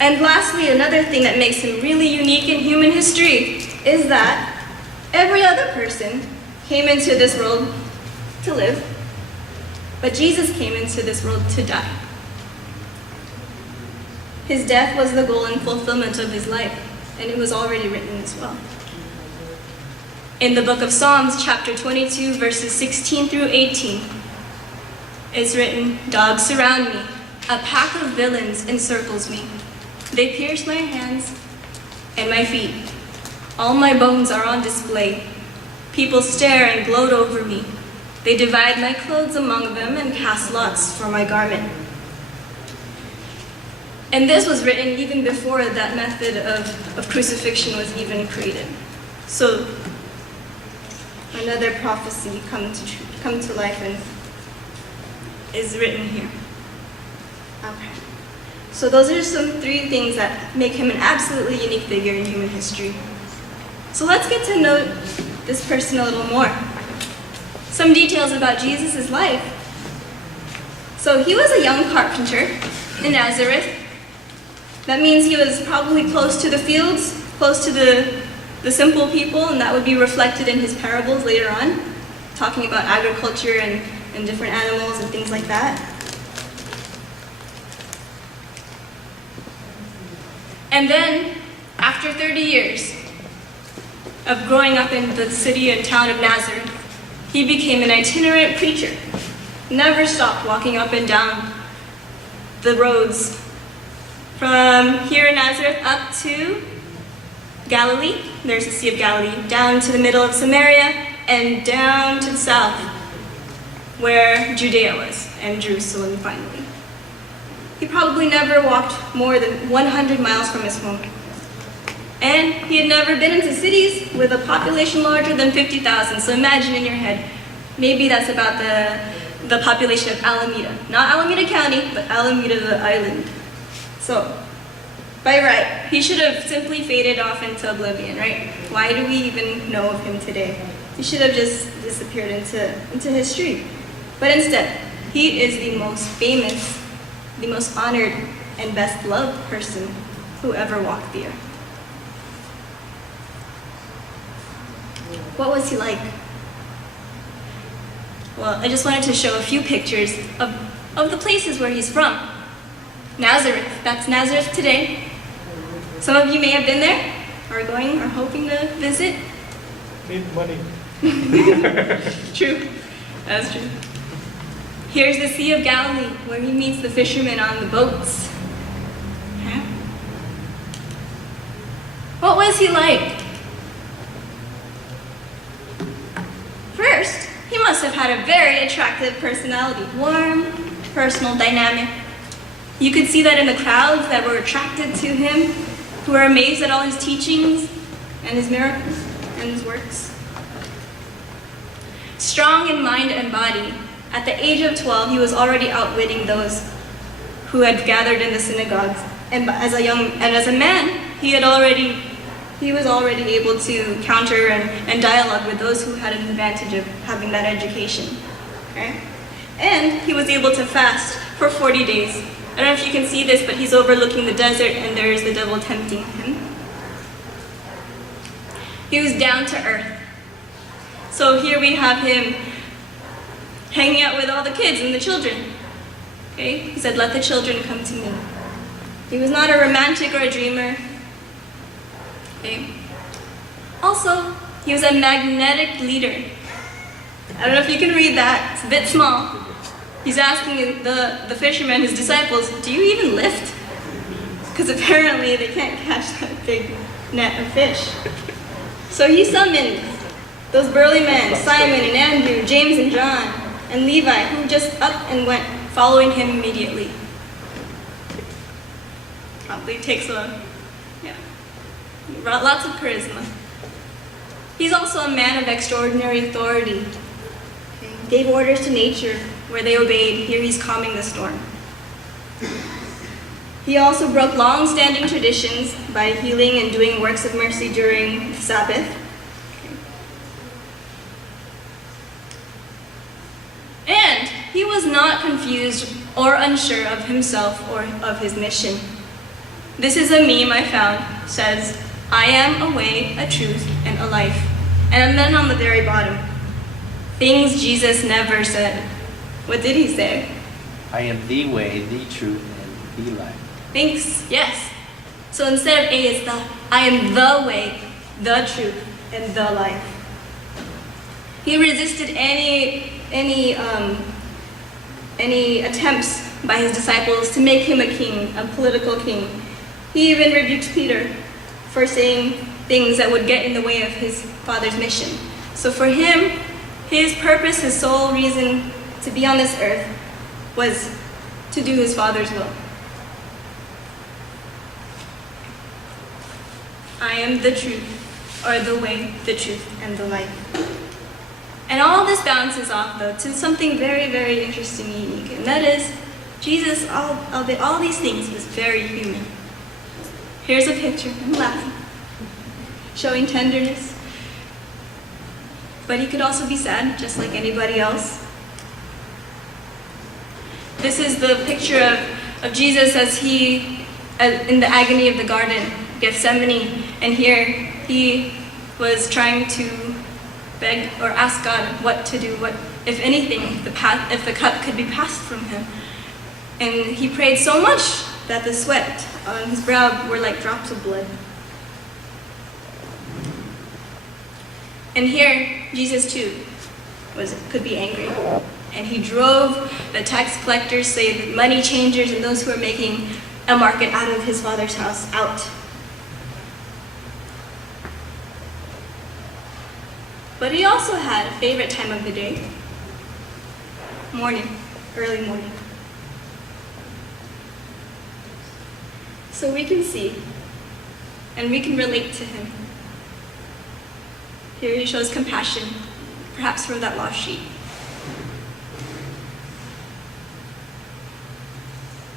And lastly, another thing that makes him really unique in human history is that every other person came into this world to live, but Jesus came into this world to die. His death was the goal and fulfillment of his life, and it was already written as well. In the book of Psalms, chapter 22, verses 16 through 18, it's written, "Dogs surround me, a pack of villains encircles me. They pierce my hands and my feet. All my bones are on display. People stare and gloat over me. They divide my clothes among them and cast lots for my garment." And this was written even before that method of crucifixion was even created. So another prophecy come to life and is written here. Okay. So those are some 3 things that make him an absolutely unique figure in human history. So let's get to know this person a little more. Some details about Jesus' life. So he was a young carpenter in Nazareth. That means he was probably close to the fields, close to the simple people, and that would be reflected in his parables later on, talking about agriculture and different animals and things like that. And then, after 30 years of growing up in the city and town of Nazareth, he became an itinerant preacher. Never stopped walking up and down the roads from here in Nazareth up to Galilee, there's the Sea of Galilee, down to the middle of Samaria, and down to the south, where Judea was, and Jerusalem finally. He probably never walked more than 100 miles from his home. And he had never been into cities with a population larger than 50,000, so imagine in your head, maybe that's about the population of Alameda. Not Alameda County, but Alameda the island. So, by right, he should have simply faded off into oblivion, right? Why do we even know of him today? He should have just disappeared into history. But instead, he is the most famous, the most honored, and best loved person who ever walked the earth. What was he like? Well, I just wanted to show a few pictures of the places where he's from. Nazareth, that's Nazareth today. Some of you may have been there, or going, or hoping to visit. Need money. True, that's true. Here's the Sea of Galilee, where he meets the fishermen on the boats. Huh? What was he like? First, he must have had a very attractive personality, warm, personal, dynamic. You could see that in the crowds that were attracted to him, who were amazed at all his teachings and his miracles and his works. Strong in mind and body, at the age of 12, he was already outwitting those who had gathered in the synagogues. And as a man, he was already able to counter and dialogue with those who had an advantage of having that education. Okay? And he was able to fast for 40 days. I don't know if you can see this, but he's overlooking the desert and there is the devil tempting him. He was down to earth. So here we have him hanging out with all the kids and the children. Okay? He said, "Let the children come to me." He was not a romantic or a dreamer. Okay? Also, he was a magnetic leader. I don't know if you can read that. It's a bit small. He's asking the fishermen, his disciples, "Do you even lift?" Because apparently they can't catch that big net of fish. So he summoned those burly men, Simon and Andrew, James and John, and Levi, who just up and went, following him immediately. Probably takes lots of charisma. He's also a man of extraordinary authority. Okay. Gave orders to nature where they obeyed. Here he's calming the storm. He also broke long-standing traditions by healing and doing works of mercy during the Sabbath. And he was not confused or unsure of himself or of his mission. This is a meme I found. Says, I am a way, a truth, and a life. And then on the very bottom, things Jesus never said. What did he say? I am the way, the truth, and the life. Thanks, yes. So instead of A is the, I am the way, the truth, and the life. He resisted any attempts by his disciples to make him a king, a political king. He even rebuked Peter for saying things that would get in the way of his Father's mission. So for him, his purpose, his sole reason to be on this earth was to do his Father's will. I am the truth, or the way, the truth, and the life. And all this bounces off, though, to something very, very interesting and unique, and that is, Jesus, all these things, was very human. Here's a picture, I'm laughing, showing tenderness. But he could also be sad, just like anybody else. This is the picture of Jesus as he, in the agony of the garden, Gethsemane, and here he was trying to beg or ask God what to do, what, if anything, if the cup could be passed from him. And he prayed so much that the sweat on his brow were like drops of blood. And here, Jesus too could be angry. And he drove the tax collectors, say the money changers, and those who were making a market out of his Father's house out. But he also had a favorite time of the day. Morning, early morning. So we can see, and we can relate to him. Here he shows compassion, perhaps for that lost sheep.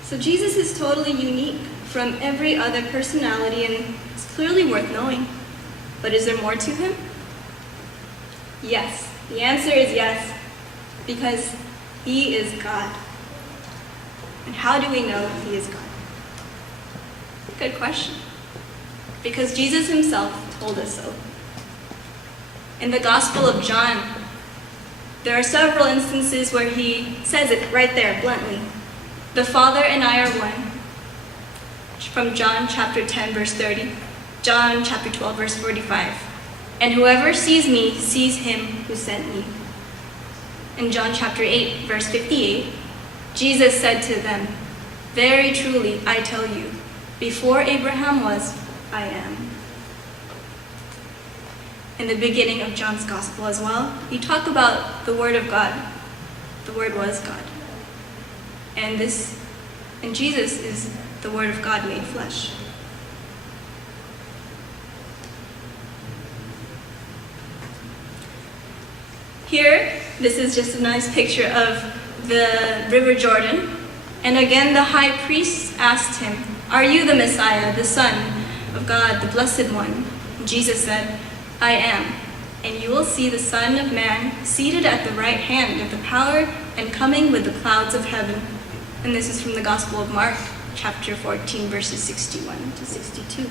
So Jesus is totally unique from every other personality, and it's clearly worth knowing. But is there more to him? Yes. The answer is yes, because he is God. And how do we know he is God? Good question. Because Jesus himself told us so. In the Gospel of John, there are several instances where he says it right there, bluntly. The Father and I are one. From John chapter 10, verse 30. John chapter 12, verse 45. And whoever sees me sees him who sent me. In John chapter 8, verse 58, Jesus said to them, very truly, I tell you, before Abraham was, I am. In the beginning of John's Gospel as well, he talked about the Word of God. The Word was God. And Jesus is the Word of God made flesh. Here, this is just a nice picture of the River Jordan. And again, the high priest asked him, are you the Messiah, the Son of God, the Blessed One? And Jesus said, I am. And you will see the Son of Man seated at the right hand of the power and coming with the clouds of heaven. And this is from the Gospel of Mark, chapter 14, verses 61 to 62.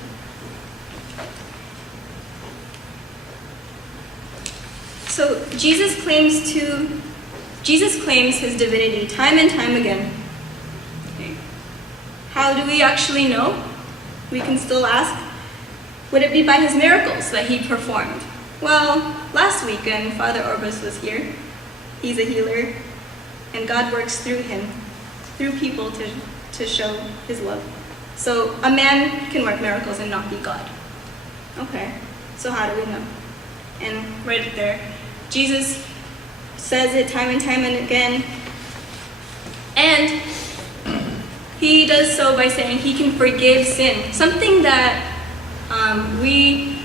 So Jesus claims his divinity time and time again. Okay. How do we actually know? We can still ask, would it be by his miracles that he performed? Well, last weekend, Father Orbis was here. He's a healer, and God works through him, through people to show his love. So a man can work miracles and not be God. Okay, so how do we know? And right there, Jesus says it time and time and again. And he does so by saying he can forgive sin, something that we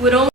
would only